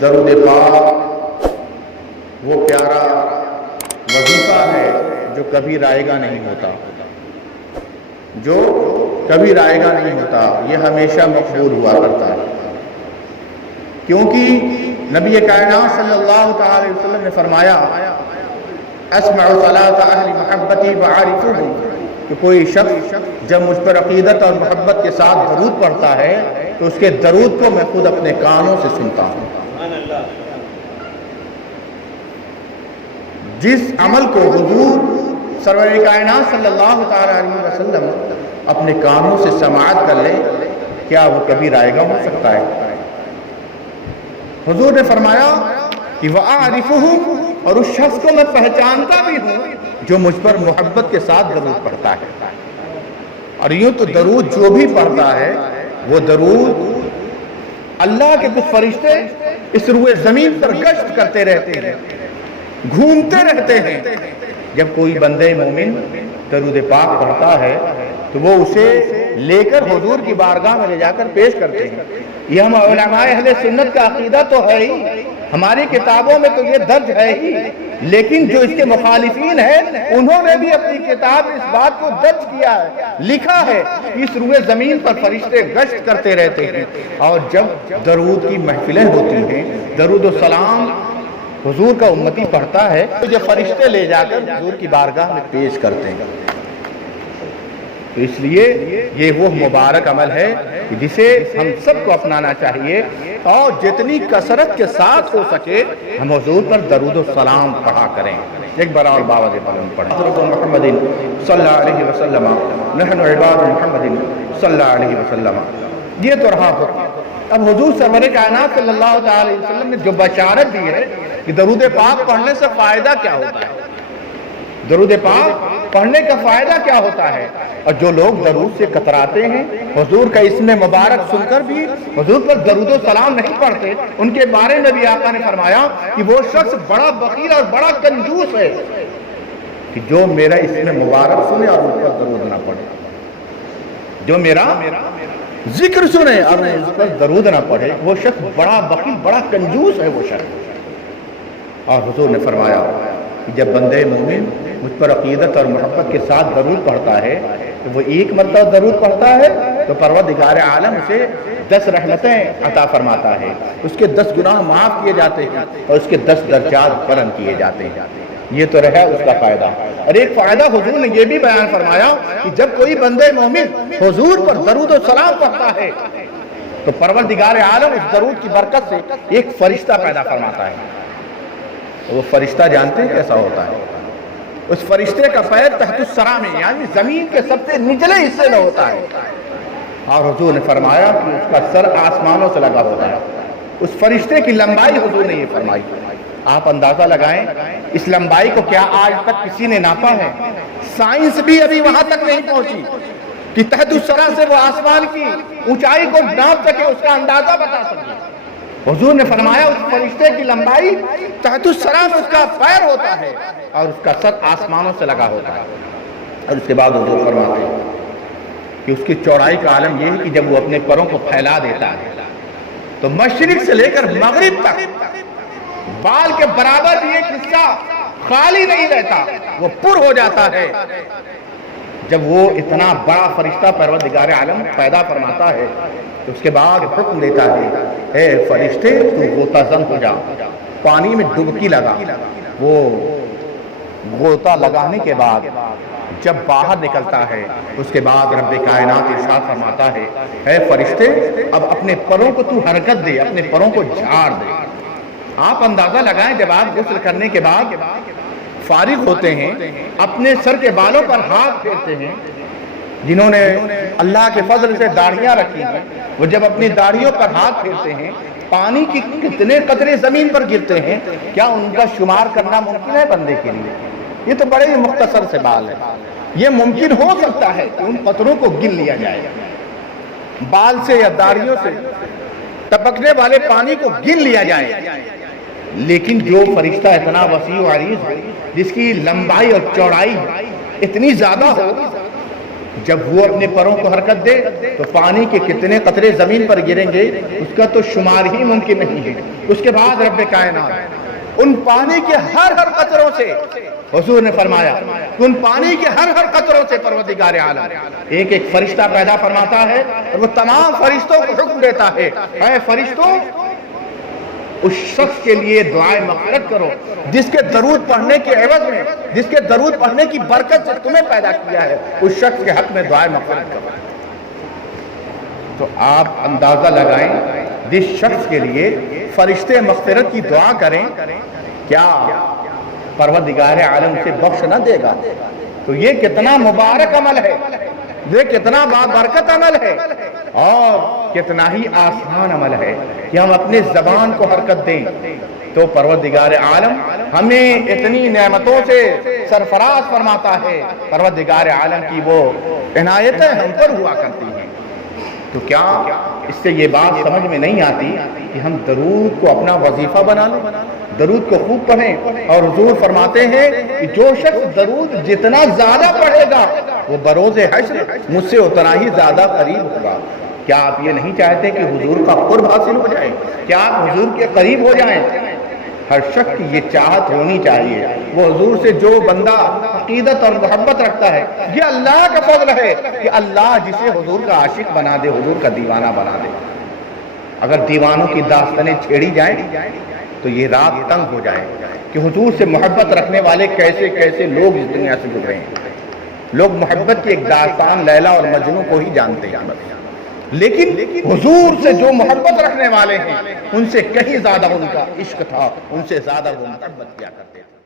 درود پاک وہ پیارا وظیفہ ہے جو کبھی رائے گا نہیں ہوتا، جو کبھی رائے گا نہیں ہوتا، یہ ہمیشہ مقبول ہوا کرتا ہے، کیونکہ نبی کائنات صلی اللہ تعالی وسلم نے فرمایا اسمع صلاۃ اہل محبتی وعارفوہم، کہ کوئی شخص جب مجھ پر عقیدت اور محبت کے ساتھ درود پڑھتا ہے تو اس کے درود کو میں خود اپنے کانوں سے سنتا ہوں۔ جس عمل کو حضور سرور کائنات صلی اللہ تعالی علیہ وسلم اپنے کانوں سے سماعت کر لے، کیا وہ کبھی رائے گا ہو سکتا ہے؟ حضور نے فرمایا کہ وَأَعْرِفُهُ، اور اس شخص کو میں پہچانتا بھی ہوں جو مجھ پر محبت کے ساتھ درود پڑھتا ہے۔ اور یوں تو درود جو بھی پڑھتا ہے وہ درود اللہ کے کچھ فرشتے اس روئے زمین پر گشت کرتے رہتے ہیں، گھومتے رہتے ہیں۔ جب کوئی بندے مومن درود پاک پڑھتا ہے تو وہ اسے لے کر حضور کی بارگاہ میں لے جا کر پیش کرتے ہیں۔ یہ ہم علماء اہل سنت کا عقیدہ تو ہے ہی، ہماری کتابوں میں تو یہ درج ہے ہی، لیکن جو اس کے مخالفین ہیں انہوں نے بھی اپنی کتاب اس بات کو درج کیا ہے، لکھا ہے کہ اس روئے زمین پر فرشتے گشت کرتے رہتے ہیں، اور جب درود کی محفلیں ہوتی ہیں، درود و سلام حضور کا امتی پڑھتا ہے تو یہ فرشتے لے جا کر حضور کی بارگاہ میں پیش کرتے ہیں۔ تو اس لیے یہ وہ مبارک عمل ہے جسے ہم سب کو اپنانا چاہیے، اور جتنی کثرت کے ساتھ ہو سکے ہم حضور پر درود و سلام پڑھا کریں۔ ایک بار اور باوجہ پڑھیں حضرت محمد صلی اللہ علیہ وسلم نحن عباد محمد صلی اللہ علیہ وسلم۔ یہ تو رہا حکم۔ اب حضور سرور کائنات صلی اللہ علیہ وسلم نے جو بشارت دی ہے کہ درود پاک پڑھنے سے فائدہ کیا ہوتا ہے، درود پاک پڑھنے کا فائدہ کیا ہوتا ہے، اور جو لوگ درود سے کتراتے ہیں، حضور کا اسم مبارک سن کر بھی حضور پر درود و سلام نہیں پڑھتے، ان کے بارے میں بھی آقا نے فرمایا کہ وہ شخص بڑا بخیل اور بڑا کنجوس ہے کہ جو میرا اسم مبارک سنے اور ان پر درود نہ پڑھے، جو میرا ذکر سنے اور اس پر درود نہ پڑھے، وہ شخص بڑا بخیل بڑا کنجوس ہے وہ شخص۔ اور حضور نے فرمایا کہ جب بندے مومن مجھ پر عقیدت اور محبت کے ساتھ درود پڑھتا ہے تو وہ ایک مرتبہ درود پڑھتا ہے تو پروردگار عالم اسے 10 رحمتیں عطا فرماتا ہے، اس کے 10 گناہ معاف کیے جاتے ہیں اور اس کے 10 درجات بلند کیے جاتے ہیں۔ یہ تو رہا اس کا فائدہ۔ اور ایک فائدہ حضور نے یہ بھی بیان فرمایا کہ جب کوئی بندے مومن حضور پر درود و سلام پڑھتا ہے تو پروردگار عالم اس درود کی برکت سے ایک فرشتہ پیدا فرماتا ہے۔ وہ فرشتہ جانتے ہیں کیسا ہوتا ہے؟ اس فرشتے کا پیر تحت الثری میں، یعنی زمین کے سب سے نچلے حصے میں ہوتا ہے، اور حضور نے فرمایا کہ اس کا سر آسمانوں سے لگا ہوتا ہے۔ اس فرشتے کی لمبائی حضور نے یہ فرمائی، آپ اندازہ لگائیں اس لمبائی کو کیا آج تک کسی نے ناپا ہے؟ سائنس بھی ابھی وہاں تک نہیں پہنچی کہ تحت الثری سے وہ آسمان کی اونچائی کو ناپ سکے، اس کا اندازہ بتا سکے۔ حضور نے فرمایا اس فرشتے کی لمبائی تحت الثری میں اس کا پیر ہوتا ہے اور اس کا سر آسمانوں سے لگا ہوتا ہے۔ اور اس کے بعد حضور فرماتے ہیں کہ اس کی چوڑائی کا عالم یہ ہے کہ جب وہ اپنے پروں کو پھیلا دیتا ہے تو مشرق سے لے کر مغرب تک بال کے برابر بھی ایک حصہ خالی نہیں رہتا، وہ پر ہو جاتا ہے۔ جب وہ اتنا بڑا فرشتہ پروردگار عالم پیدا فرماتا ہے تو اس کے بعد حکم دیتا ہے اے فرشتے تو غوطہ زن ہو جا، پانی میں ڈبکی لگا۔ وہ غوطہ لگانے کے بعد جب باہر نکلتا ہے اس کے بعد رب کائنات ارشاد فرماتا ہے اے فرشتے اب اپنے پروں کو تو حرکت دے، اپنے پروں کو جھاڑ دے۔ آپ اندازہ لگائیں جب آپ غسل کرنے کے بعد فارغ ہوتے ہیں اپنے سر کے بالوں پر ہاتھ پھیرتے ہیں، جنہوں نے اللہ کے فضل سے داڑھیاں رکھی ہیں وہ جب اپنی داڑھیوں پر ہاتھ پھیرتے ہیں پانی کی کتنے قطرے زمین پر گرتے ہیں، کیا ان کا شمار کرنا ممکن ہے بندے کے لیے؟ یہ تو بڑے ہی مختصر سے بال ہے۔ یہ ممکن ہو سکتا ہے کہ ان قطروں کو گن لیا جائے، بال سے یا داڑھیوں سے ٹپکنے والے پانی کو گن لیا جائے، لیکن جو فرشتہ اتنا وسیع و عریض ہے جس کی لمبائی اور چوڑائی اتنی زیادہ ہو، جب وہ اپنے پروں کو حرکت دے تو پانی کے کتنے قطرے زمین پر گریں گے اس کا تو شمار ہی ممکن نہیں ہے۔ اس کے بعد رب کائنات ان پانی کے ہر قطروں سے، حضور نے فرمایا کہ ان پانی کے ہر قطروں سے پروردگار عالم ایک ایک فرشتہ پیدا فرماتا ہے اور وہ تمام فرشتوں کو حکم دیتا ہے، اے فرشتوں اس شخص کے لیے دعائے مغفرت کرو جس کے درود پڑھنے کے عوض میں، جس کے درود پڑھنے کی برکت سے تمہیں پیدا کیا ہے، اس شخص کے حق میں دعائے مغفرت کرو۔ تو آپ اندازہ لگائیں جس شخص کے لیے فرشتے مغفرت کی دعا کریں، کیا پروردگار عالم سے بخش نہ دے گا؟ تو یہ کتنا مبارک عمل ہے، یہ کتنا بابرکت عمل ہے اور کتنا ہی آسان عمل ہے کہ ہم اپنے زبان کو حرکت دیں تو پروردگار عالم ہمیں اتنی نعمتوں سے سرفراز فرماتا ہے۔ پروردگار عالم کی وہ عنایتیں ہم پر ہوا کرتی ہیں۔ تو کیا اس سے یہ بات سمجھ میں نہیں آتی کہ ہم درود کو اپنا وظیفہ بنا لیں، درود کو خوب پڑھیں؟ اور حضور فرماتے ہیں کہ جو شخص درود جتنا زیادہ پڑھے گا وہ بروز حشر مجھ سے اتنا ہی زیادہ قریب ہوگا۔ کیا آپ یہ نہیں چاہتے کہ حضور کا قرب حاصل ہو جائے؟ کیا آپ حضور کے قریب ہو جائیں؟ ہر شخص کی یہ چاہت ہونی چاہیے۔ وہ حضور سے جو بندہ عقیدت اور محبت رکھتا ہے، یہ اللہ کا فضل ہے کہ اللہ جسے حضور کا عاشق بنا دے، حضور کا دیوانہ بنا دے۔ اگر دیوانوں کی داستانیں چھیڑی جائیں تو یہ رات تنگ ہو جائے کہ حضور سے محبت رکھنے والے کیسے کیسے لوگ اس دنیا سے گزرے ہیں۔ لوگ محبت کی ایک داستان لیلا اور مجنوں کو ہی جانتے ہیں، لیکن حضور سے جو محبت رکھنے والے ہیں ان سے کہیں زیادہ ان کا عشق تھا، ان سے زیادہ وہ محبت کیا کرتے تھے۔